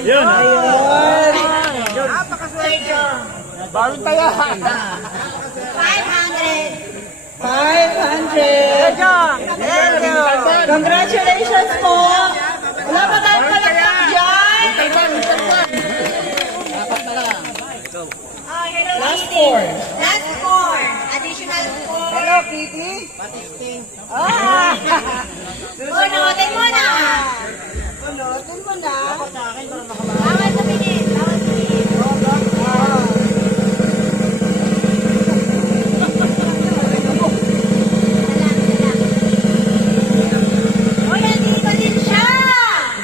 Yun. Ayun. Bawin tayo. 500. 500. Thank you. Congratulations po. Wala pa tayong palakpak dyan. Oh, hello, Last Kitty. four. Last four. Additional four. Hello, Kitty. Bunutin mo na. Punutin mo na. Bawal tumingin. Bawal tumingin. Oh, nandito din siya.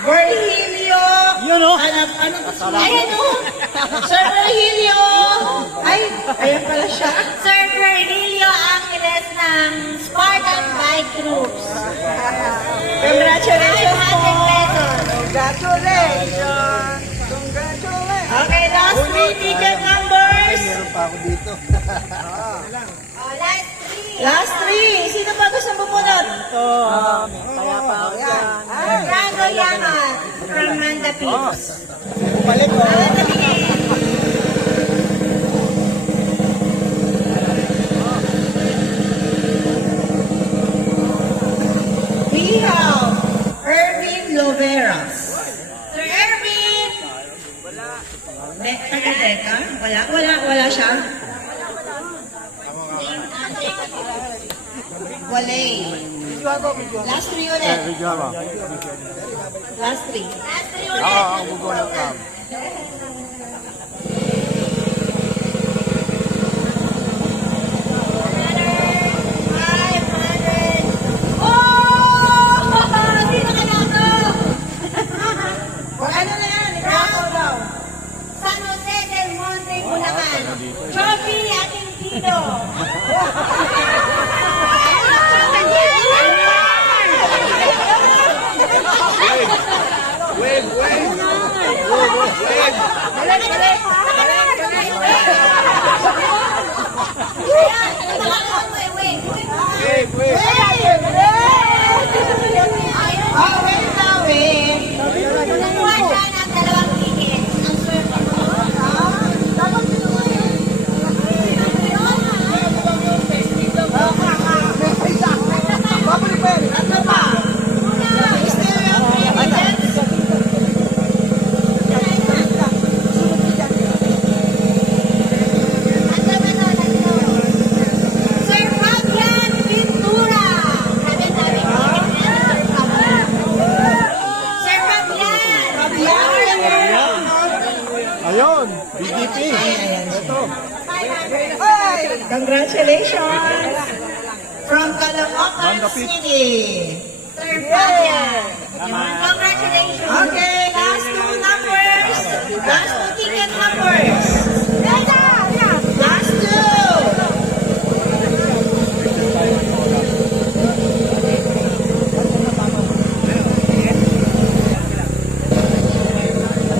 Virgilio. Yun o. Ano gusto mo? Ayan o. Sir Virgilio. Ay, ayan pala siya. Sir Virgilio Angeles ng Spartan Bike Groups. Congratulations po. 500 pesos. Congratulations. Congratulations. Okay, last three ticket numbers. Meron pa ako dito. Oh, last three. Last three. Sino ba gusto bumunot? Kaya pa ako Ayan. Ay. Brando Yaman from Manda Peaks. Balik ko. Bawal tumingin. We have Erwin Loveras. Sir Erwin. Teka. Wala siya. Walay. Last three ulit. Video mo. Last three. Last three ulit. Ako bubulat ka. O ano na yan? Ikaw daw. San Jose del Monte, Bulacan. Trophy Atintino. Wave. Wave. Ah, wait na, wait. Nakuha siya ng 2 tickets. Ang swerte mo. Dapat babalik pa yan. Ano pa? Still have three tickets. Sir Fabian Pintura. Sir Fabian. Ayun. BGP. Ito. Ay, congratulations from Caloocan City. Sir Fabian. Congratulations. Okay, last two numbers. Last two ticket numbers. Last two.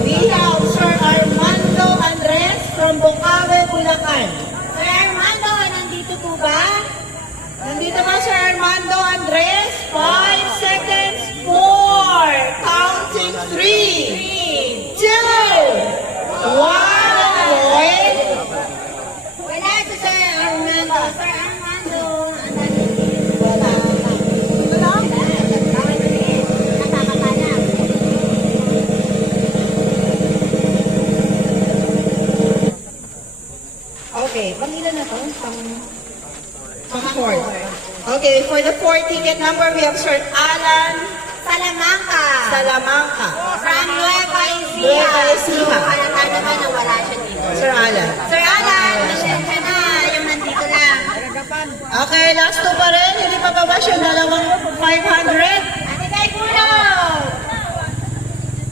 We have Sir Armando Andres from Bukawe, Bulacan. Sir Armando, nandito po ba? Nandito ba Sir Armando Andres? 5 seconds. 4. Counting 3, 2, 1. Wait. Wala ito, Sir Armando. Sir Armando, nandito. Wala. Bawal tumingin. Nakakapanap. Okay, pangilan na to? Pang-4. Okay, for the 4 ticket number, we have Sir Alan Salamanca. Salamanca. From Nueva Ecija. Nueva Ecija. Halata naman na wala siya dito. Sir Alan. Sir Alan, pasensya na. Yung nandito lang. Okay, last two pa rin. Hindi pa ba siya dalawang 500?